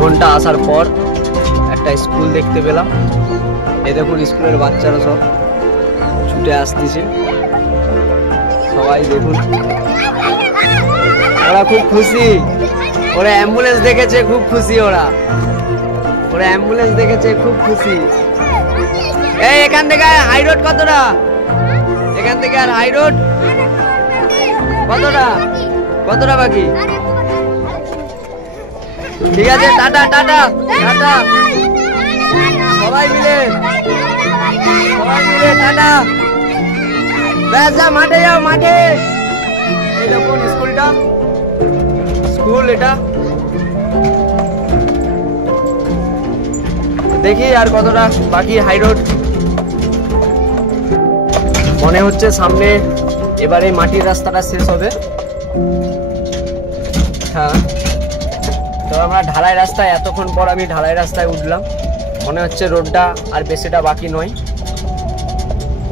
ঘন্টা আসার পর একটা স্কুল দেখতে পেলাম। এই দেখুন স্কুলের বাচ্চারা সব ছুটে আসতেছে, সবাই দেখুন ওরা খুব খুশি, ওরা অ্যাম্বুলেন্স দেখেছে খুব খুশি, ওরা অ্যাম্বুলেন্স দেখেছে খুব খুশি। এই এখান থেকে হাই রোড কতটা, এখান থেকে আর হাই রোড কতটা বাকি? ঠিক আছে, টাটা টাটা টাটা, সবাই মিলে টাটা। ব্যাস যা, মাঠে যাও, মাঠে। এই দেখুন স্কুলটা, স্কুল এটা। দেখি আর কতটা বাকি হাই রোড। মনে হচ্ছে সামনে এবারে মাটির রাস্তাটা শেষ হবে। হ্যাঁ, তো আমরা ঢালাই রাস্তায়, এতক্ষণ পর আমি ঢালাই রাস্তায় উঠলাম। মনে হচ্ছে রোডটা আর বেশিটা বাকি নয়।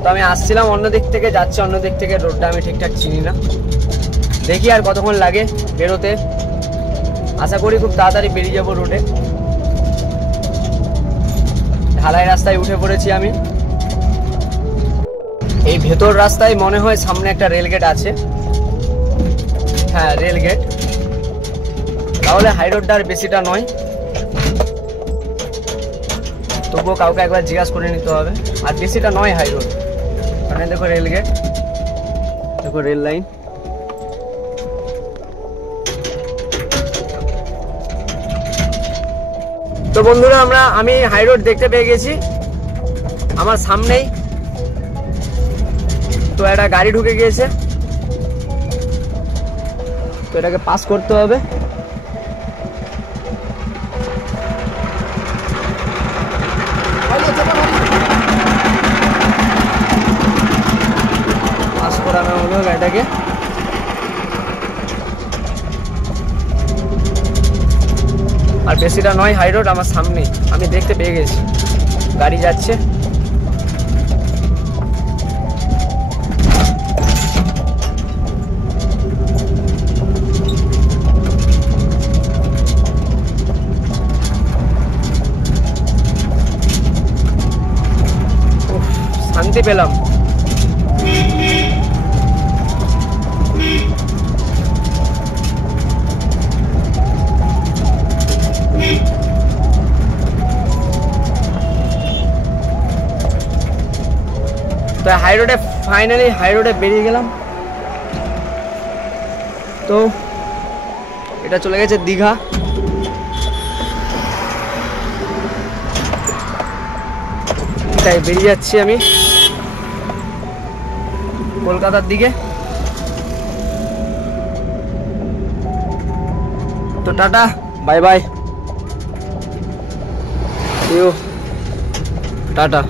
তো আমি আসছিলাম অন্য দিক থেকে, যাচ্ছি অন্য দিক থেকে, রোডটা আমি ঠিকঠাক চিনি না। দেখি আর কতক্ষণ লাগে বেরোতে। আশা করি খুব তাড়াতাড়ি বেরিয়ে যাবো রোডে। ঢালাই রাস্তায় উঠে পড়েছি আমি। এই ভেতর রাস্তায় মনে হয় সামনে একটা রেলগেট আছে। হ্যাঁ, রেলগেট। তাহলে হাই রোডটা আর বেশিটা নয়, তবুও কাউকে একবার জিজ্ঞাসা করে নিতে হবে। আর বেশিটা নয় হাই রোড, মানে দেখো রেলগেট, দেখো রেল লাইন। তো বন্ধুরা আমি হাই রোড দেখতে পেয়ে গেছি আমার সামনেই। তো একটা গাড়ি ঢুকে গিয়েছে, তো এটাকে পাস করতে হবে। পাস করানো হলো গাড়িটাকে। আর বেশিটা নয় হাই রোড, আমার সামনে আমি দেখতে পেয়ে গেছি গাড়ি যাচ্ছে। শান্তি পেলাম। তো হাই রোডে ফাইনালি হাই রোডে বেরিয়ে গেলাম। তো এটা চলে গেছে দীঘা। তাই বেরিয়ে যাচ্ছি আমি কলকাতার দিকে। তো টাটা, বাই বাই, টাটা।